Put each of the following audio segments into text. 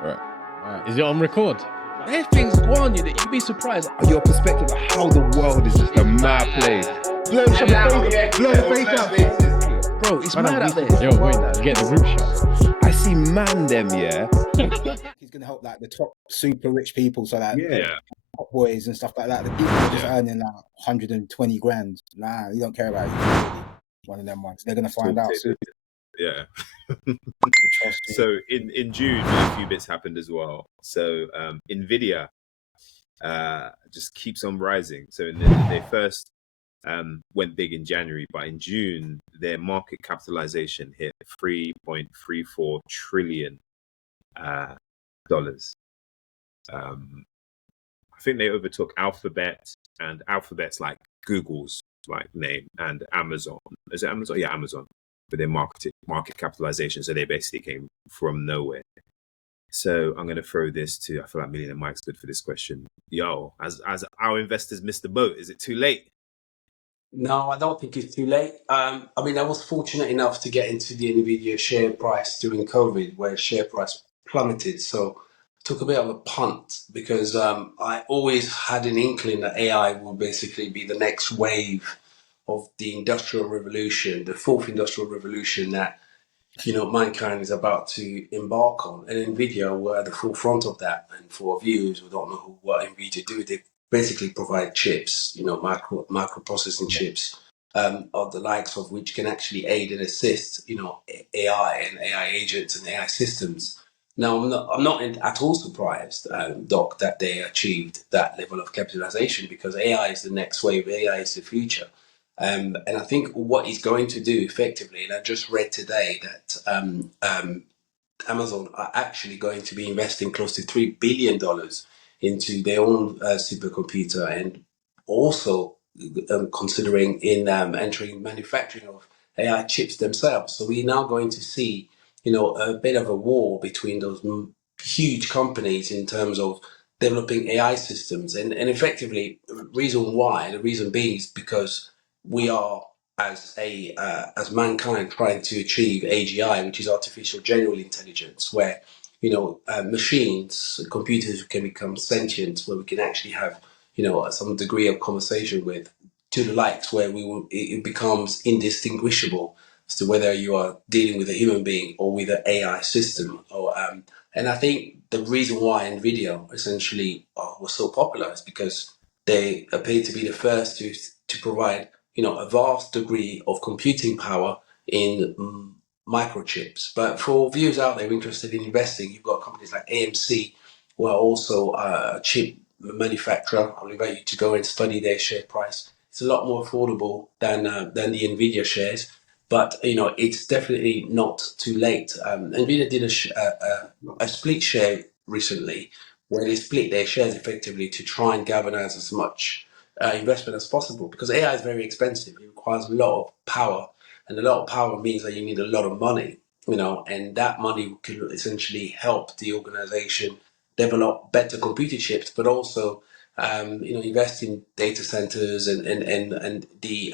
Right. Is it on record? There things go on you that you'd be surprised. Your perspective of how the world is just a mad place. Blow the face out. Bro, it's mad out there. Yo, wait, you get the group shot. I see man them, yeah. He's going to help like the top super rich people, so that Yeah. top boys and stuff like that. The people are just earning like 120 grand. Nah, you don't care about you. One of them ones. They're going to find out soon. Yeah. Trust me. So in June, a few bits happened as well. So Nvidia just keeps on rising. So they first went big in January, but in June their market capitalization hit $3.34 trillion. Dollars. I think they overtook Alphabet, and Alphabet's like Google's like name, and Amazon. Is it Amazon? Yeah, Amazon. With their market capitalization, so they basically came from nowhere. So I'm going to throw this to, I feel like Millionaire Mike's good for this question. Yo, as our investors missed the boat, is it too late? No, I don't think it's too late. I mean, I was fortunate enough to get into the Nvidia share price during COVID, where share price plummeted. So I took a bit of a punt because I always had an inkling that AI will basically be the next wave of the industrial revolution, the fourth industrial revolution that mankind is about to embark on. And Nvidia were at the forefront of that. And for our viewers who don't know what Nvidia do, they basically provide chips, microprocessing chips, of the likes of which can actually aid and assist, AI and AI agents and AI systems. Now, I'm not at all surprised, Doc, that they achieved that level of capitalization, because AI is the next wave. AI is the future. And I think what he's going to do effectively, and I just read today that Amazon are actually going to be investing close to $3 billion into their own supercomputer, and also considering in entering manufacturing of AI chips themselves. So we're now going to see, a bit of a war between those huge companies in terms of developing AI systems. And effectively, the reason being is because we are, as mankind, trying to achieve AGI, which is artificial general intelligence, where machines, computers can become sentient, where we can actually have some degree of conversation with, to the likes where it becomes indistinguishable as to whether you are dealing with a human being or with an AI system. And I think the reason why Nvidia essentially was so popular is because they appear to be the first to provide a vast degree of computing power in microchips. But for viewers out there interested in investing, you've got companies like AMC, who are also a chip manufacturer. I'll invite you to go and study their share price. It's a lot more affordable than the Nvidia shares, but it's definitely not too late. Nvidia did a split share recently, where they split their shares effectively to try and galvanize as much investment as possible, because AI is very expensive. It requires a lot of power, and a lot of power means that you need a lot of money, and that money can essentially help the organization develop better computer chips, but also invest in data centers and the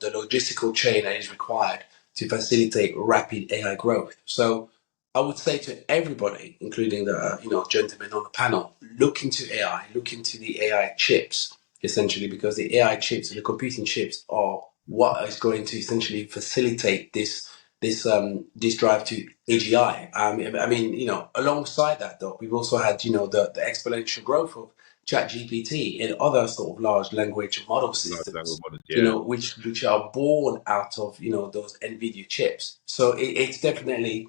the logistical chain that is required to facilitate rapid AI growth. So I would say to everybody, including the gentlemen on the panel, look into AI, look into the AI chips, essentially, because the AI chips and the computing chips are what is going to essentially facilitate this drive to AGI. I mean, alongside that, though, we've also had the exponential growth of ChatGPT and other sort of large language model systems, which are born out of those NVIDIA chips. So it's definitely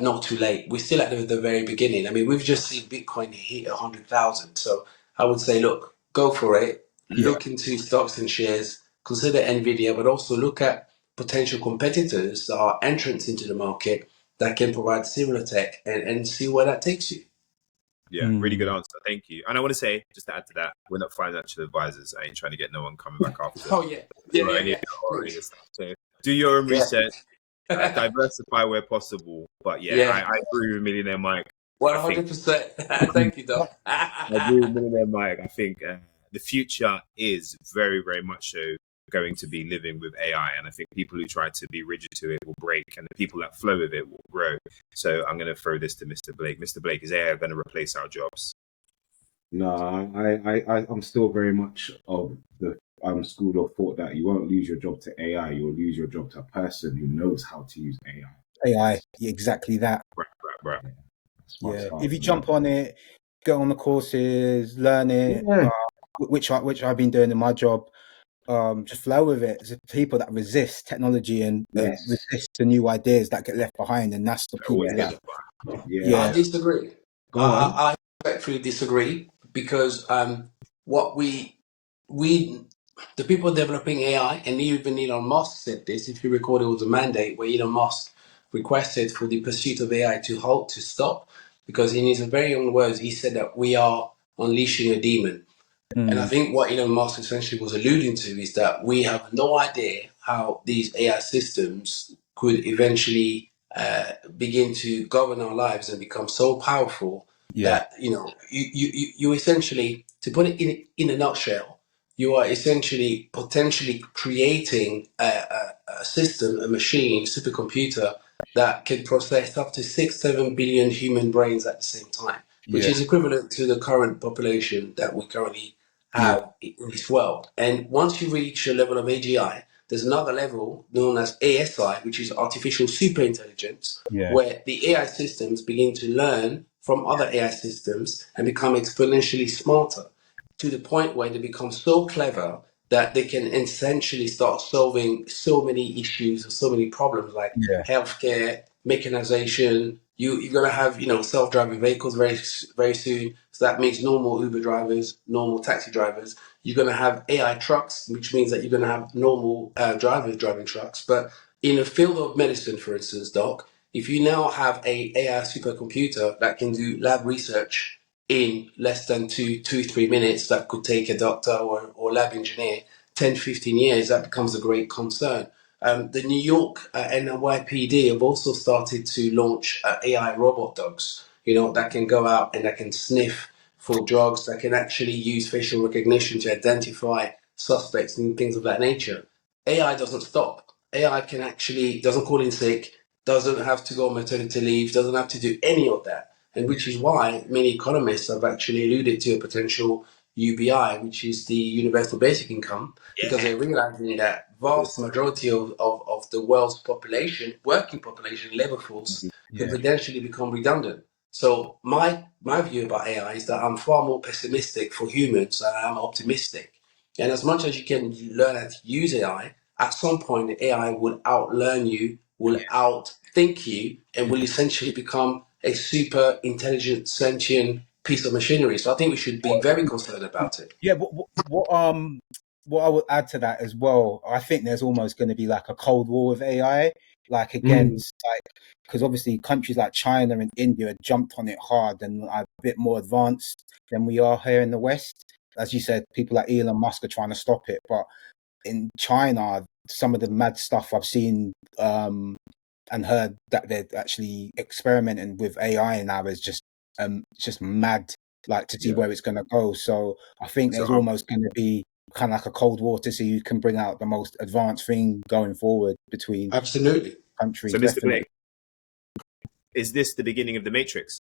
not too late. We're still at the very beginning. I mean, we've just seen Bitcoin hit 100,000. So I would say, look, go for it. Look into stocks and shares. Consider NVIDIA, but also look at potential competitors that are entrants into the market that can provide similar tech, and see where that takes you. Yeah, really good answer. Thank you. And I want to say, just to add to that, we're not financial advisors. I ain't trying to get no one coming back after. Oh yeah. So do your own research, diversify where possible. But I agree with Millionaire Mike. 100%. Thank you, Doc. I agree with Millionaire Mike. I think the future is very, very much so going to be living with AI. And I think people who try to be rigid to it will break, and the people that flow with it will grow. So I'm going to throw this to Mr. Blake. Mr. Blake, is AI going to replace our jobs? No, I'm still very much of the school of thought that you won't lose your job to AI. You'll lose your job to a person who knows how to use AI. AI, exactly that. Right. Yeah. If you jump on it, go on the courses, learn it, which I've been doing in my job. Just flow with it. There's people that resist technology and resist the new ideas that get left behind, and that's the people that. I disagree. I respectfully disagree, because what the people developing AI, and even Elon Musk said this, if you recall, it was a mandate where Elon Musk requested for the pursuit of AI to stop, because in his very own words, he said that we are unleashing a demon. And I think what Elon Musk essentially was alluding to is that we have no idea how these AI systems could eventually begin to govern our lives and become so powerful that, you essentially, to put it in a nutshell, you are essentially potentially creating a system, a machine, a supercomputer that can process up to 6-7 billion human brains at the same time, which is equivalent to the current population that we currently have in this world. And once you reach a level of AGI, there's another level known as ASI, which is artificial superintelligence, where the AI systems begin to learn from other AI systems and become exponentially smarter, to the point where they become so clever that they can essentially start solving so many issues or so many problems, like healthcare, mechanization. You're going to have, self-driving vehicles very, very soon. So that means normal Uber drivers, normal taxi drivers. You're going to have AI trucks, which means that you're going to have normal drivers driving trucks. But in the field of medicine, for instance, Doc, if you now have a AI supercomputer that can do lab research in less than 3 minutes, that could take a doctor or lab engineer 10-15 years, that becomes a great concern. The New York NYPD have also started to launch AI robot dogs, that can go out and that can sniff for drugs, that can actually use facial recognition to identify suspects and things of that nature. AI doesn't stop. AI doesn't call in sick, doesn't have to go on maternity leave, doesn't have to do any of that. And which is why many economists have actually alluded to a potential UBI, which is the universal basic income, because they're realizing that vast majority of the world's population, working population, labor force, could potentially become redundant. So my view about AI is that I'm far more pessimistic for humans than I am optimistic. And as much as you can learn how to use AI, at some point the AI will outlearn you, will outthink you, and will essentially become a super intelligent, sentient piece of machinery. So I think we should be very concerned about it. Yeah, but what I would add to that as well, I think there's almost going to be like a cold war with AI, like against because obviously countries like China and India have jumped on it hard and are a bit more advanced than we are here in the West. As you said, people like Elon Musk are trying to stop it, but in China, some of the mad stuff I've seen and heard that they're actually experimenting with AI now is just mad, like to see where it's going to go. So I think there's almost going to be kind of like a cold war to see who can bring out the most advanced thing going forward between countries. So, Mr. Blake, is this the beginning of the Matrix?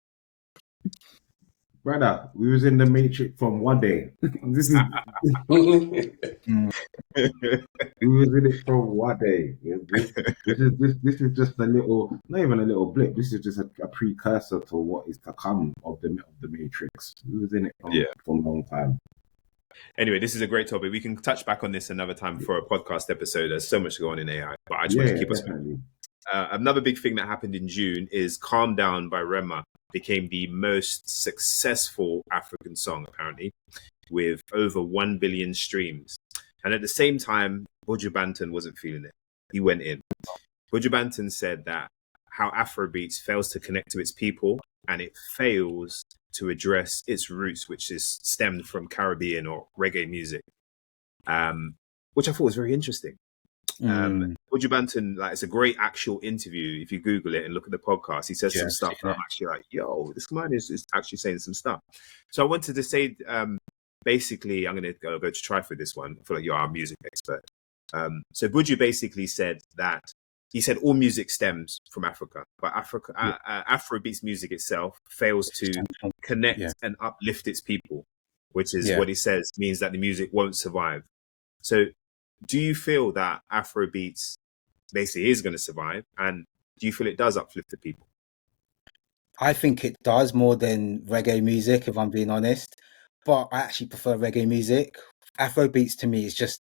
Brother, we was in the Matrix from one day. This is we was in it from one day. This is just a little, not even a little blip. This is just a precursor to what is to come of the Matrix. We was in it from a long time. Anyway, this is a great topic. We can touch back on this another time for a podcast episode. There's so much going on in AI, but I just want to keep us. Another big thing that happened in June is "Calm Down" by Rema became the most successful African song, apparently, with over 1 billion streams. And at the same time, Buju Banton wasn't feeling it. He went in. Buju Banton said that how Afrobeats fails to connect to its people, and it fails to address its roots, which is stemmed from Caribbean or reggae music, which I thought was very interesting. Buju Banton, like, it's a great actual interview. If you Google it and look at the podcast, he says some stuff that I'm actually like, yo, this man is actually saying some stuff. So I wanted to say, basically, I'm going to go to try for this one. I feel like you're our music expert. So Buju basically said that he said all music stems from Africa, but Afrobeats music itself fails to connect and uplift its people, which is what he says means that the music won't survive. So do you feel that Afrobeats basically is going to survive, and do you feel it does uplift the people? I think it does more than reggae music, if I'm being honest. But I actually prefer reggae music. Afrobeats to me is just,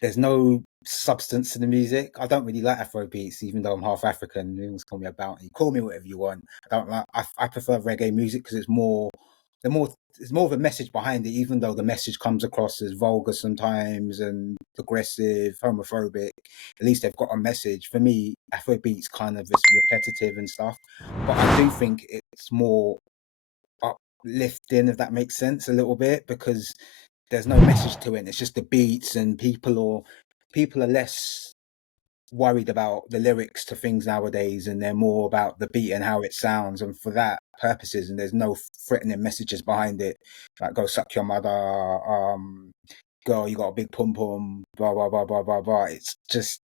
there's no substance to the music. I don't really like Afrobeats, even though I'm half African. You always call me a bounty. Call me whatever you want. I don't like. I prefer reggae music because it's more of a message behind it, even though the message comes across as vulgar sometimes and aggressive, homophobic. At least they've got a message. For me, Afrobeats kind of is repetitive and stuff, but I do think it's more uplifting, if that makes sense, a little bit, because there's no message to it. It's just the beats, and people are less worried about the lyrics to things nowadays, and they're more about the beat and how it sounds, and for that purposes, and there's no threatening messages behind it, like go suck your mother, girl, you got a big pum pum, blah blah blah blah blah blah. It's just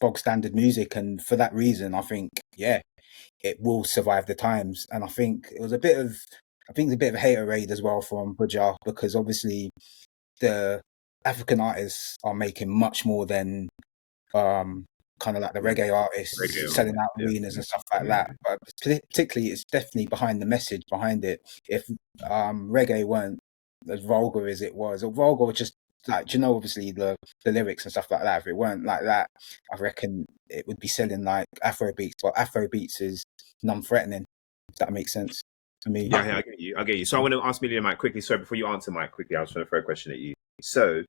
bog standard music, and for that reason I think it will survive the times. And I think it's a bit of a hater raid as well from Buja, because obviously the African artists are making much more than kind of like the reggae artists selling out arenas and stuff like that. But particularly, it's definitely behind the message behind it. If reggae weren't as vulgar as it was, or vulgar just like, you know, obviously the lyrics and stuff like that, if it weren't like that, I reckon it would be selling like Afrobeats. But Afrobeats is non-threatening, if that makes sense to me. Yeah, I get you. So I want to ask Millie and Mike quickly. Sorry, before you answer, Mike, quickly, I was trying to throw a question at you. So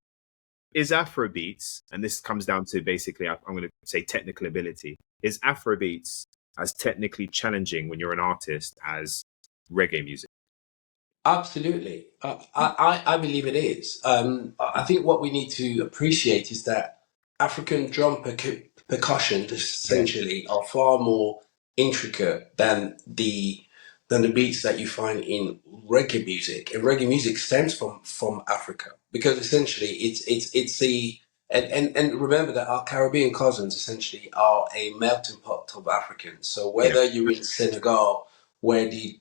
is Afrobeats, and this comes down to basically, I'm going to say technical ability, is Afrobeats as technically challenging when you're an artist as reggae music? Absolutely. I believe it is. I think what we need to appreciate is that African drum percussion essentially are far more intricate than the beats that you find in reggae music. And reggae music stems from Africa, because essentially it's the and remember that our Caribbean cousins essentially are a melting pot of Africans. So whether you're in Senegal, where the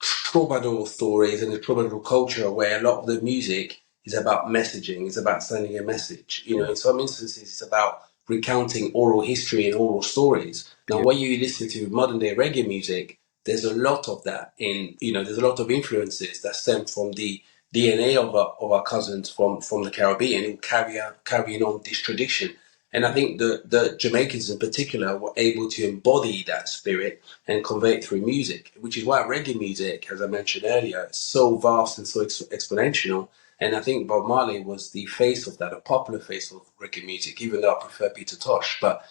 troubadour stories and the troubadour culture, where a lot of the music is about messaging, it's about sending a message. You know, in some instances, it's about recounting oral history and oral stories. Now, when you listen to modern day reggae music, there's a lot of that there's a lot of influences that stem from the DNA of our cousins from the Caribbean, who carrying on this tradition. And I think the Jamaicans in particular were able to embody that spirit and convey it through music, which is why reggae music, as I mentioned earlier, is so vast and so exponential. And I think Bob Marley was the face of that, a popular face of reggae music, even though I prefer Peter Tosh. But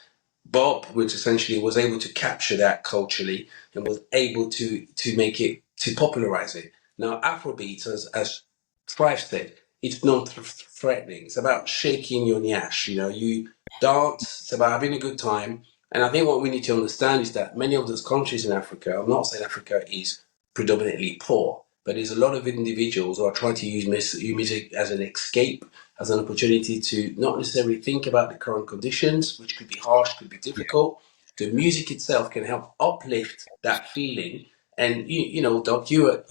Bob, which essentially was able to capture that culturally and was able to make it, to popularize it. Now, Afrobeats, as Trife said, it's not threatening. It's about shaking your nyash. You know, you dance. It's about having a good time. And I think what we need to understand is that many of those countries in Africa, I'm not saying Africa is predominantly poor, but there's a lot of individuals who are trying to use music as an escape, as an opportunity to not necessarily think about the current conditions, which could be harsh, could be difficult. The music itself can help uplift that feeling. And you know, Doc, you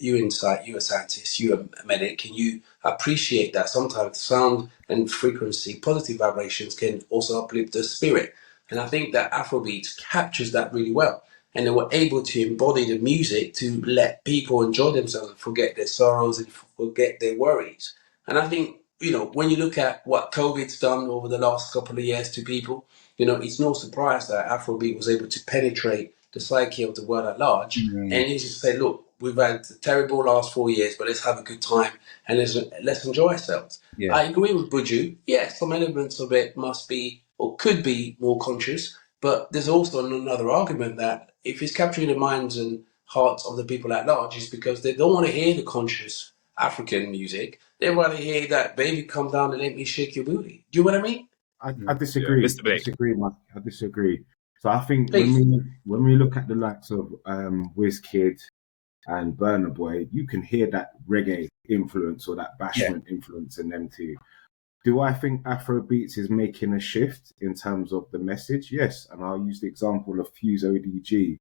insight, you're a scientist, you're a medic, and you appreciate that sometimes sound and frequency, positive vibrations, can also uplift the spirit. And I think that Afrobeats captures that really well. And they were able to embody the music to let people enjoy themselves and forget their sorrows and forget their worries. And I think, you know, when you look at what COVID's done over the last couple of years to people, you know, it's no surprise that Afrobeat was able to penetrate the psyche of the world at large. And he just said, look, we've had a terrible last 4 years, but let's have a good time and let's enjoy ourselves. I agree with Buju. Yes, some elements of it must be or could be more conscious, but there's also another argument that if it's capturing the minds and hearts of the people at large, it's because they don't want to hear the conscious African music. They want to hear that "baby come down and let me shake your booty." Do you know what I mean? I disagree. Mr. Blake. I disagree. So I think Please. when we look at the likes of Wizkid and Burna Boy, you can hear that reggae influence or that bashment influence in them too. Do I think Afrobeats is making a shift in terms of the message? Yes, and I'll use the example of Fuse ODG,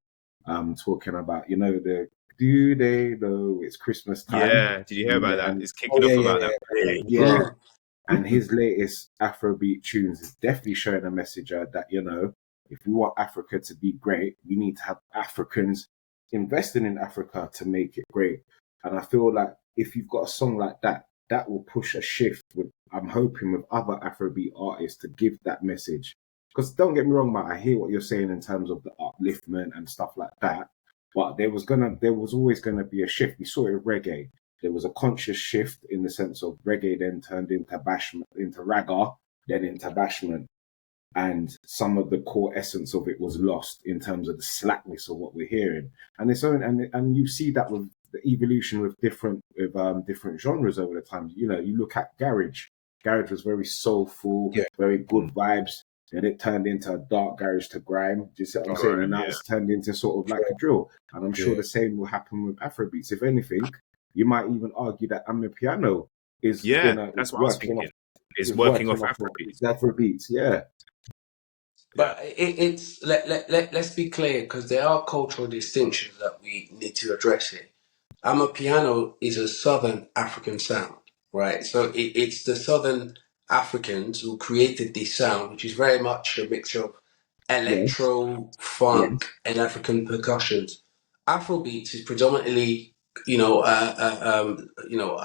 talking about, the do they know it's Christmas time? Yeah, did you hear about that? And It's kicking off about that. yeah, Mm. and his latest Afrobeat tunes is definitely showing a message that, if we want Africa to be great, we need to have Africans investing in Africa to make it great. And I feel like if you've got a song like that, that will push a shift with, I'm hoping, with other Afrobeat artists to give that message. Because don't get me wrong, Matt, I hear what you're saying in terms of the upliftment and stuff like that. But there was always gonna be a shift. We saw it with reggae. There was a conscious shift in the sense of reggae then turned into bashment, into ragga, then into bashment. And some of the core essence of it was lost in terms of the slackness of what we're hearing. And it's and you see that with the evolution with different genres over the time. You look at garage. Garage was very soulful, very good vibes. Then it turned into a dark garage to grime. Do you see what I'm saying? And now it's turned into sort of like a drill. And I'm sure the same will happen with Afrobeats. If anything, you might even argue that Amapiano is that's what I was thinking. It's working off Afrobeats. Afrobeats, yeah. But let's be clear, because there are cultural distinctions that we need to address here. Amapiano is a Southern African sound, right? So it's the Southern Africans who created this sound, which is very much a mixture of electro, funk, and African percussions. Afrobeats is predominantly,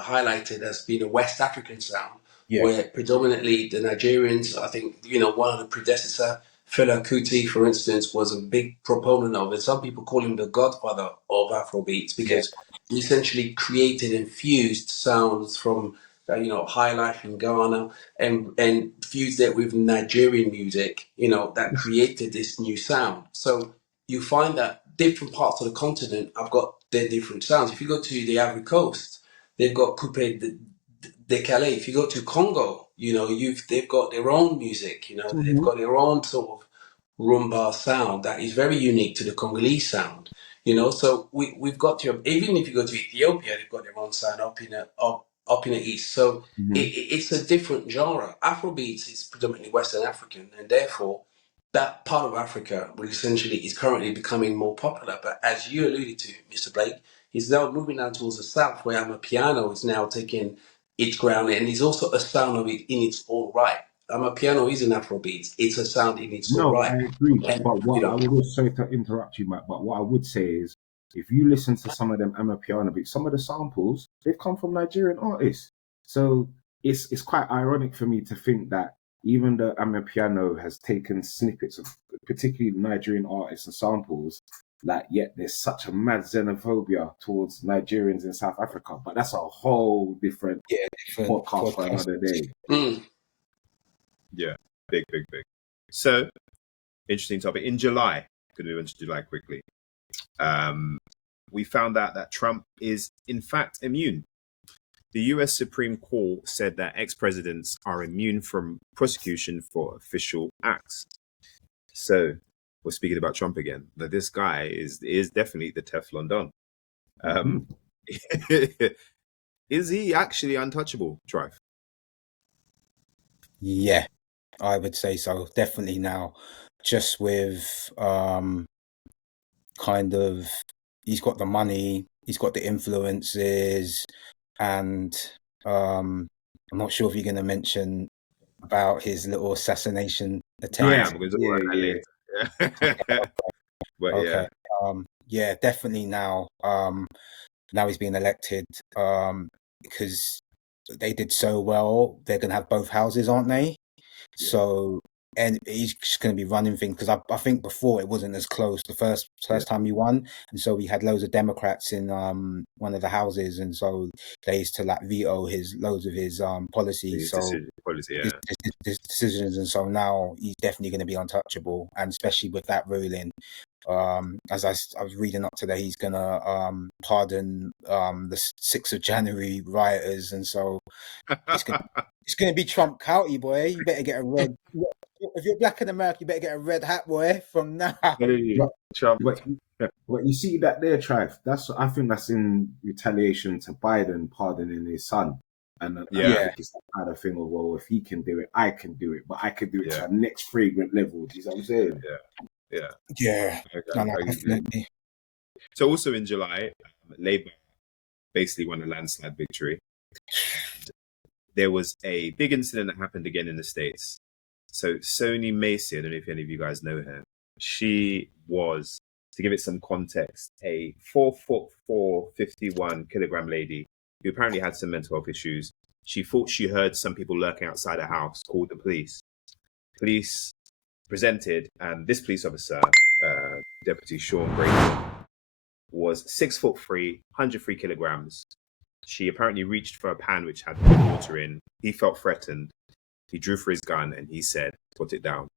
highlighted as being a West African sound, where predominantly the Nigerians, I think, one of the predecessor, Fela Kuti, for instance, was a big proponent of it. Some people call him the godfather of Afrobeats because he essentially created and fused sounds from, high life in Ghana and fused it with Nigerian music, that created this new sound. So you find that different parts of the continent have got their different sounds. If you go to the Ivory Coast, they've got Coupé de Calais. If you go to Congo, they've got their own music. They've got their own sort of rumba sound that is very unique to the Congolese sound. So we've got to, even if you go to Ethiopia, they've got their own sound up in the east. So it's a different genre. Afrobeats is predominantly Western African, and therefore that part of Africa, which essentially is currently becoming more popular. But as you alluded to, Mr. Blake, is now moving down towards the south, where Amapiano is now taking its ground, and is also a sound of it in its own right. Amapiano is an Afrobeat. It's a sound in its own right. I agree. And, But what I would also, to interrupt you, Matt, but what I would say is, if you listen to some of them Amapiano beats, some of the samples, they've come from Nigerian artists. So it's quite ironic for me to think that even though Amapiano has taken snippets of particularly Nigerian artists and samples, yet there's such a mad xenophobia towards Nigerians in South Africa. But that's a whole different podcast for another day. Yeah, big. So, interesting topic. In July, going to move into July quickly, we found out that Trump is in fact immune. The US Supreme Court said that ex-presidents are immune from prosecution for official acts. So, we're speaking about Trump again. That this guy is definitely the Teflon Don. Is he actually untouchable, Trife? Yeah, I would say so. Definitely now. Just with kind of, he's got the money, he's got the influences, and I'm not sure if you're going to mention about his little assassination attempt. I am. We're going to talk about that later. But okay. Yeah, definitely now. Now he's being elected because they did so well. They're going to have both houses, aren't they? Yeah. So, and he's just going to be running things because I think before it wasn't as close the first time he won, and so we had loads of Democrats in one of the houses, and so they used to veto loads of his policies, his decisions, and so now he's definitely going to be untouchable, and especially with that ruling. As I was reading up today, he's gonna pardon the 6th of January rioters, and so it's gonna be Trump County, boy. You better get a red. If you're black in America, you better get a red hat, boy, from now. Trump. But you see that there, Trife. I think that's in retaliation to Biden pardoning his son. And I Yeah, think it's that kind of thing of, well, if he can do it, I can do it, but I can do it yeah, to a next fragrant level. Do you see what I'm saying? yeah. Yeah. No, I agree. definitely. So also in July, Labour basically won a landslide victory. There was a big incident that happened again in the States. So Sony Macy, I don't know if any of you guys know her. She was, to give it some context, a 4'4", 51-kilogram lady who apparently had some mental health issues. She thought she heard some people lurking outside her house, called the police. Police presented, and this police officer, Deputy Sean Brady, was 6'3", 103 kilograms. She apparently reached for a pan which had water in. He felt threatened. He drew for his gun and he said, "Put it down."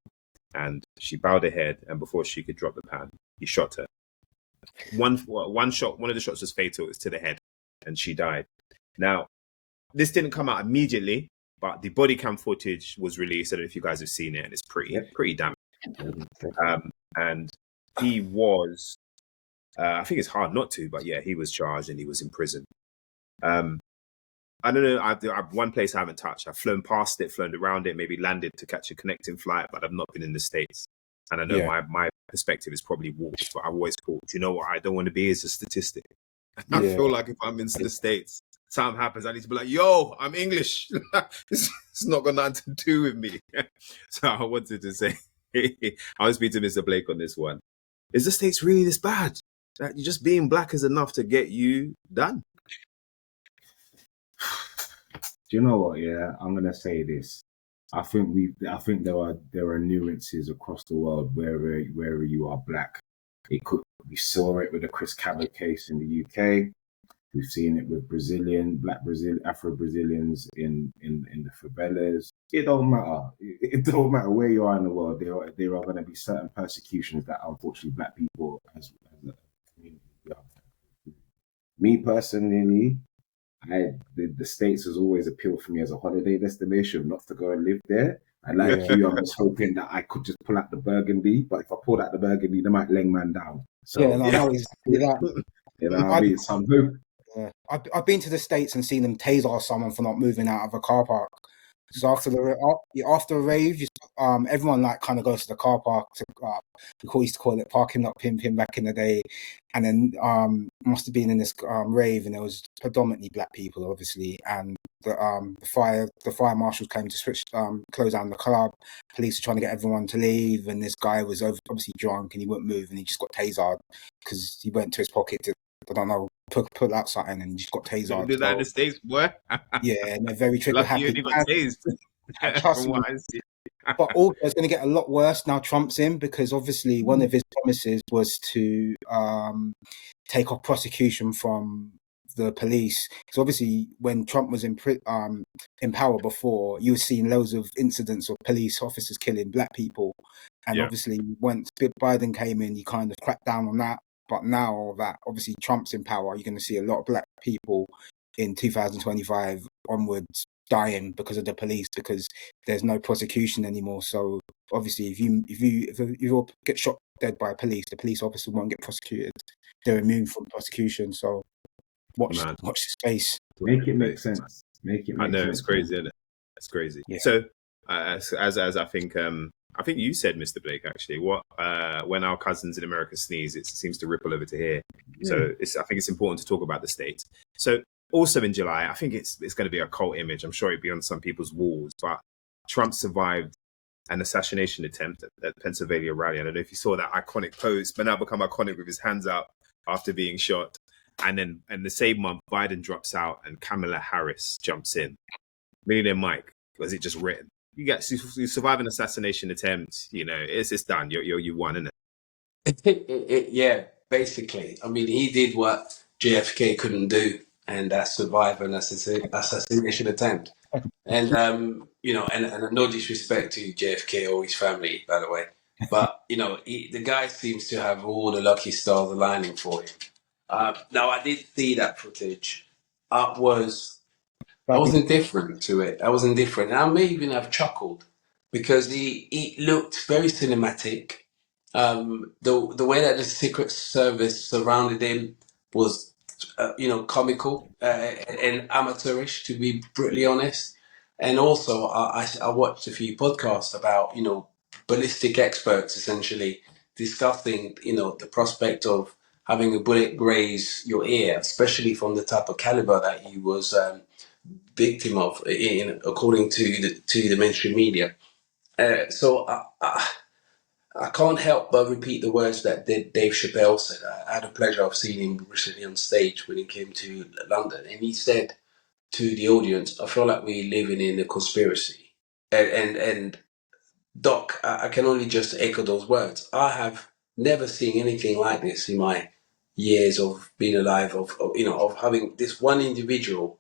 And she bowed her head, and before she could drop the pan, he shot her. One shot, one of the shots was fatal. It was to the head, and she died. Now, this didn't come out immediately, but the body cam footage was released. I don't know if you guys have seen it, and it's pretty damn. And he was, I think it's hard not to, but yeah, he was charged and he was in prison. I don't know. I've one place I haven't touched. I've flown past it, flown around it, maybe landed to catch a connecting flight, but I've not been in the States. And I know my perspective is probably warped, but I've always thought, you know what I don't want to be is a statistic. I feel like if I'm into the States, something happens, I need to be like, yo, I'm English. It's not got nothing to do with me. So I wanted to say, I'll speak to Mr. Blake on this one. Is the States really this bad? That just being black is enough to get you done? Do you know what? Yeah, I'm gonna say this. I think there are nuances across the world wherever you are black. We saw it with the Chris Cabot case in the UK. We've seen it with Afro Brazilians in the favelas. It don't matter. It don't matter where you are in the world. There are going to be certain persecutions that unfortunately black people as a community. Me personally, the States has always appealed for me as a holiday destination, not to go and live there. And like you, I was hoping that I could just pull out the Burgundy, but if I pulled out the Burgundy, they might leg man down. So Yeah, no, no, exactly that. you know what I mean? So I'm hoping. I've been to the States and seen them taser someone for not moving out of a car park. So after a rave, everyone like kind of goes to the car park to we used to call it parking lot pimping back in the day, and then must have been in this rave, and there was predominantly black people, obviously, and the fire marshals came to close down the club. Police are trying to get everyone to leave, and this guy was obviously drunk and he wouldn't move, and he just got tasered because he went to his pocket to, I don't know, put out something, and he just got tasered. Do that in the States, boy. Yeah, and they're very trigger Lucky you happy. only got tased. Trust From me. what I see. But also, it's going to get a lot worse now Trump's in, because obviously one of his promises was to take off prosecution from the police. So obviously, when Trump was in power before, you were seeing loads of incidents of police officers killing black people, and obviously once Biden came in, he kind of cracked down on that. But now that obviously Trump's in power, you're going to see a lot of black people in 2025 onwards dying because of the police, because there's no prosecution anymore. So obviously, if you get shot dead by police, the police officer won't get prosecuted. They're immune from prosecution. So watch this space. Make it make sense. Make it make sense. I know, it's crazy, isn't it? It's crazy. Yeah. So as I think you said, Mr. Blake, actually, when our cousins in America sneeze, it seems to ripple over to here. Yeah. So I think it's important to talk about the States. So also in July, I think it's going to be a cult image. I'm sure it'll be on some people's walls, but Trump survived an assassination attempt at the Pennsylvania rally. I don't know if you saw that iconic pose, but now become iconic with his hands out after being shot. And then in the same month, Biden drops out and Kamala Harris jumps in. Millionaire Mike, was it just written? You survive an assassination attempt, you know, it's done. You won, isn't it? Yeah, basically. I mean, he did what JFK couldn't do, and that's survive an assassination attempt. And you know, and no disrespect to JFK or his family, by the way, but you know, the guy seems to have all the lucky stars aligning for him. Now, I did see that footage. I was indifferent to it. I was indifferent. And I may even have chuckled because it looked very cinematic. The way that the Secret Service surrounded him was comical and amateurish, to be brutally honest. And also, I watched a few podcasts about, ballistic experts essentially discussing, the prospect of having a bullet graze your ear, especially from the type of caliber that he was victim of, according to the mainstream media. So I can't help but repeat the words that Dave Chappelle said. I had the pleasure of seeing him recently on stage when he came to London, and he said to the audience, "I feel like we're living in a conspiracy." And Doc, I can only just echo those words. I have never seen anything like this in my years of being alive, of having this one individual,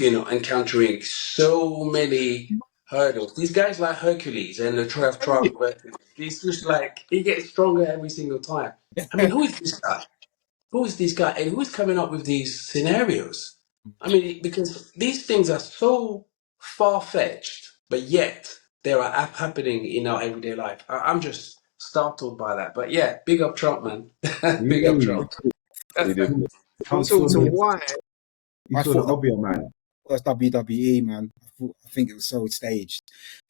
encountering so many hurdles. These guys like Hercules and the 12 trials of Hercules. He's just like, he gets stronger every single time. I mean, who is this guy? Who is this guy? And who's coming up with these scenarios? I mean, because these things are so far-fetched, but yet they are happening in our everyday life. I'm just startled by that. But yeah, big up Trump, man. Big up Yeah, Trump. They do. Trump So saw the, why? he I saw the thought that obvious man. was WWE, man. I think it was so staged.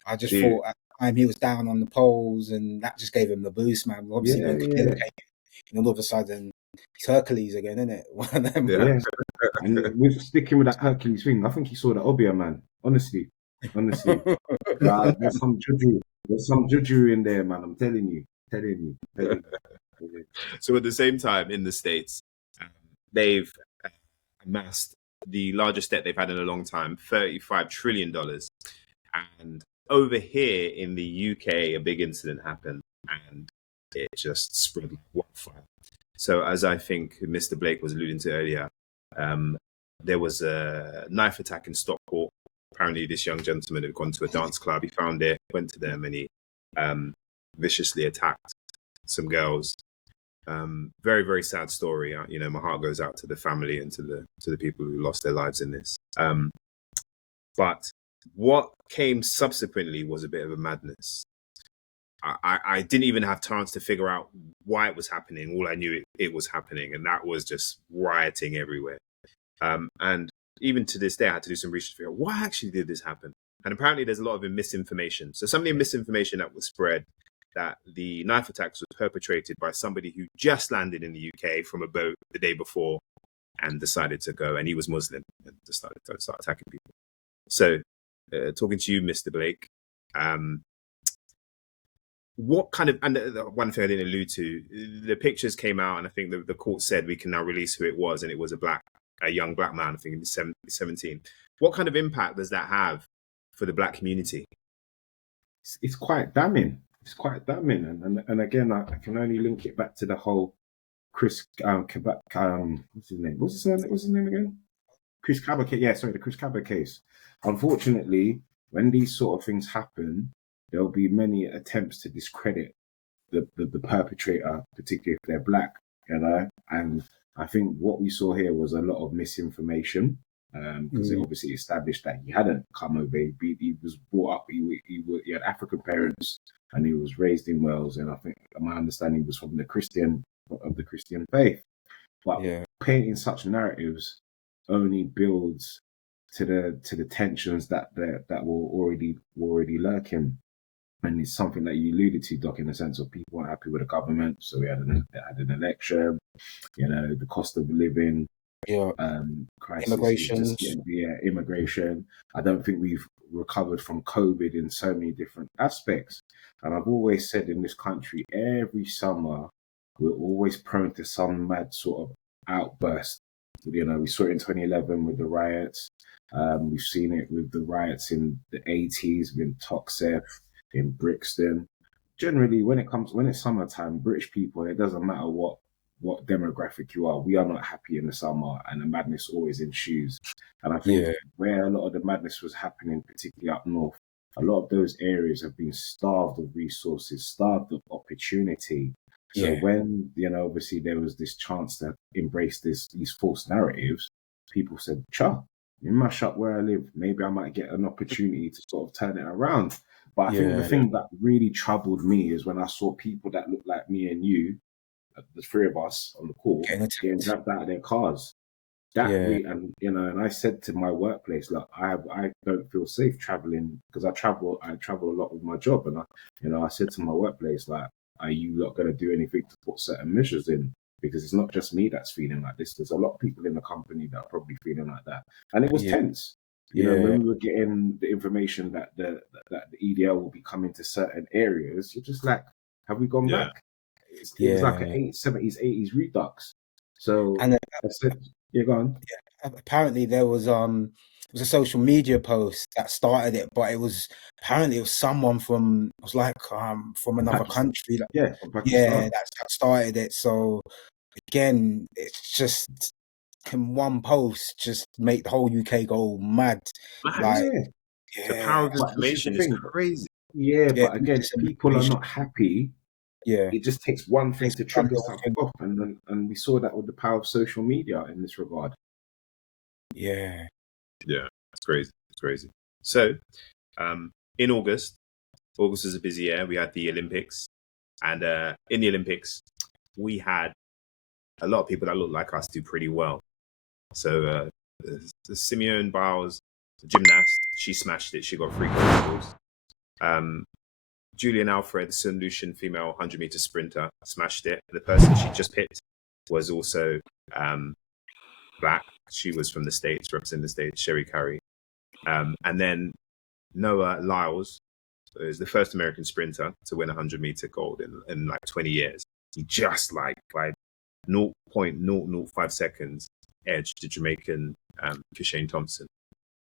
I just Yeah. thought at the time he was down on the polls, and that just gave him the boost, man. Obviously, when Camilla came, and all of a sudden, it's Hercules again, isn't it? One of them. Yeah. And with sticking with that Hercules thing, I think he saw the obvious man. Honestly. There's some juju. There's some juju in there, man. I'm telling you. So at the same time, in the States, they've amassed the largest debt they've had in a long time, $35 trillion. And over here in the UK, a big incident happened and it just spread like wildfire. So as I think Mr. Blake was alluding to earlier, there was a knife attack in Stockport. Apparently this young gentleman had gone to a dance club. He found it, went to them, and he viciously attacked some girls. Very, very sad story. My heart goes out to the family and to the people who lost their lives in this. But what came subsequently was a bit of a madness. I didn't even have chance to figure out why it was happening. All I knew it was happening, and that was just rioting everywhere. And even to this day, I had to do some research to figure out why actually did this happen. And apparently there's a lot of misinformation. So some of the misinformation that was spread, that the knife attacks was perpetrated by somebody who just landed in the UK from a boat the day before and decided to go, and he was Muslim and decided to start attacking people. So talking to you, Mr. Blake, what kind of, and one thing I didn't allude to, the pictures came out and I think the court said we can now release who it was, and it was a young black man, I think he was 17. What kind of impact does that have for the black community? It's quite damning. And again, I can only link it back to the whole Chris Quebec, what's his name? What's his name again? Chris Cabot case. Yeah, sorry, the Chris Cabot case. Unfortunately, when these sort of things happen, there'll be many attempts to discredit the perpetrator, particularly if they're black, and I think what we saw here was a lot of misinformation, because it obviously established that he hadn't come over. He was brought up. He had African parents, and he was raised in Wales. And I think my understanding was from the Christian faith. But painting such narratives only builds to the tensions that were already lurking. And it's something that you alluded to, Doc, in the sense of people weren't happy with the government, so we had an election. The cost of living, crisis, immigration. I don't think we've recovered from COVID in so many different aspects. And I've always said in this country, every summer we're always prone to some mad sort of outburst. We saw it in 2011 with the riots. We've seen it with the riots in the 80s, in Toxteth, in Brixton. Generally, when it's summertime, British people, it doesn't matter what demographic you are, we are not happy in the summer, and the madness always ensues. And I think where a lot of the madness was happening, particularly up north, a lot of those areas have been starved of resources, starved of opportunity. So when, obviously there was this chance to embrace these false narratives, people said, you mash up where I live, maybe I might get an opportunity to sort of turn it around. But I think the thing that really troubled me is when I saw people that looked like me and you the three of us on the call, getting dragged out of their cars. And and I said to my workplace, look, I don't feel safe traveling because I travel a lot with my job, and I said to my workplace, like, are you not going to do anything to put certain measures in? Because it's not just me that's feeling like this. There's a lot of people in the company that are probably feeling like that, and it was tense. When we were getting the information that the EDL will be coming to certain areas, you're just like, have we gone back? It was like an 70s, 80s redux. So And I said, yeah, go on. apparently there was a social media post that started it, but it was someone from from another Pakistan. country. From Pakistan. That started it. So again, it's just, can one post just make the whole UK go mad? Like, the power of But this is the information is thing. crazy. But again, people are not happy. Yeah, it just takes one thing It's to one trigger little something thing. off, and we saw that with the power of social media in this regard. Yeah. It's crazy. It's crazy. So, in August was a busy year. We had the Olympics, and in the Olympics, we had a lot of people that look like us do pretty well. So, Simone Biles, the gymnast, she smashed it. She got 3 gold medals. Julian Alfred, the St. Lucian female 100-meter sprinter, smashed it. The person she just picked was also black. She was from the States, representing the States, Sherry Carey. And then Noah Lyles is the first American sprinter to win 100-meter gold in like 20 years. He just like by 0.005 seconds edged the Jamaican Kishane Thompson.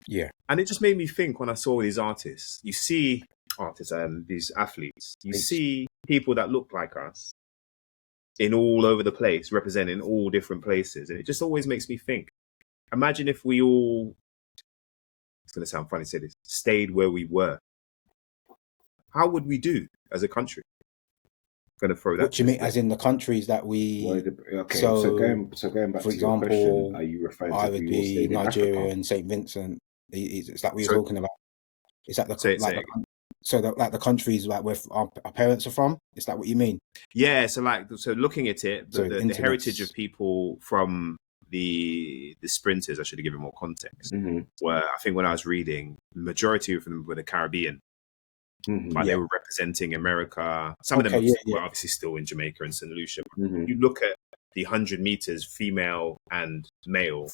Yeah. And it just made me think when I saw these artists. You see these athletes. You see people that look like us in all over the place, representing all different places. And it just always makes me think, imagine if we all, it's going to sound funny to say this, stayed where we were. How would we do as a country? I'm going to throw that. What do you mean, as in the countries that we... So going back for to example, your question, are you referring to I would we all be stayed in Nigeria Africa? and St. Vincent. Is that what you're talking about? Is that the the countries like where our parents are from? Is that what you mean? Yeah. So looking at it, the heritage of people from the sprinters, I should have given more context. Where I think when I was reading, the majority of them were the Caribbean. But they were representing America. Some of them were obviously still in Jamaica and St. Lucia. You look at the 100 meters, female and male,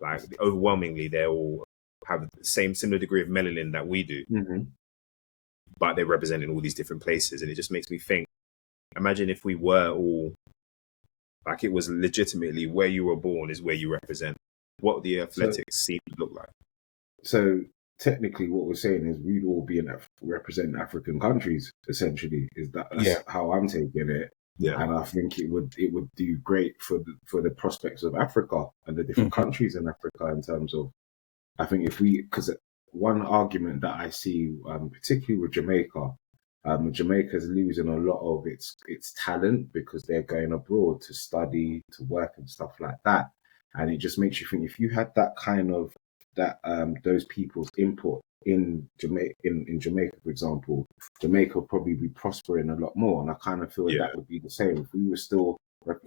like overwhelmingly, they all have the similar degree of melanin that we do. But they're representing all these different places. And it just makes me think, imagine if we were all, like it was legitimately where you were born is where you represent. What the athletics scene would look like. So technically what we're saying is we'd all be representing African countries, essentially. That's how I'm taking it. And I think it would do great for the prospects of Africa and the different countries in Africa in terms of, I think because one argument that I see, particularly with Jamaica, Jamaica's losing a lot of its talent because they're going abroad to study, to work and stuff like that. And it just makes you think, if you had that kind of those people's input in Jamaica, for example, Jamaica would probably be prospering a lot more. And I kind of feel that would be the same if we were still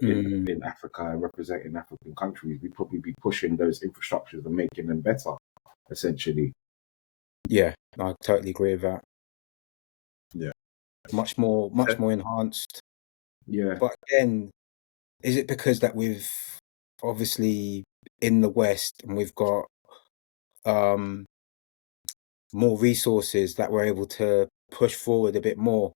in Africa and representing African countries. We'd probably be pushing those infrastructures and making them better, essentially. Yeah, I totally agree with that. Yeah, much more enhanced. Yeah, but again, is it because that we've obviously in the West and we've got more resources that we're able to push forward a bit more,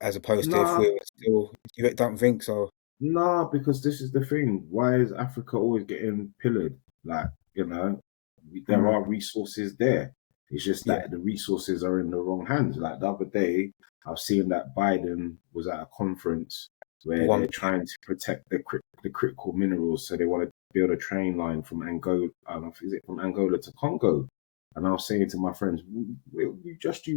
as opposed to if we were still... You don't think so? No, because this is the thing. Why is Africa always getting pillared? Like, there are resources there. It's just that the resources are in the wrong hands. Like the other day, I've seen that Biden was at a conference where they're trying to protect the critical minerals. So they want to build a train line from Angola. Is it from Angola to Congo? And I was saying to my friends, you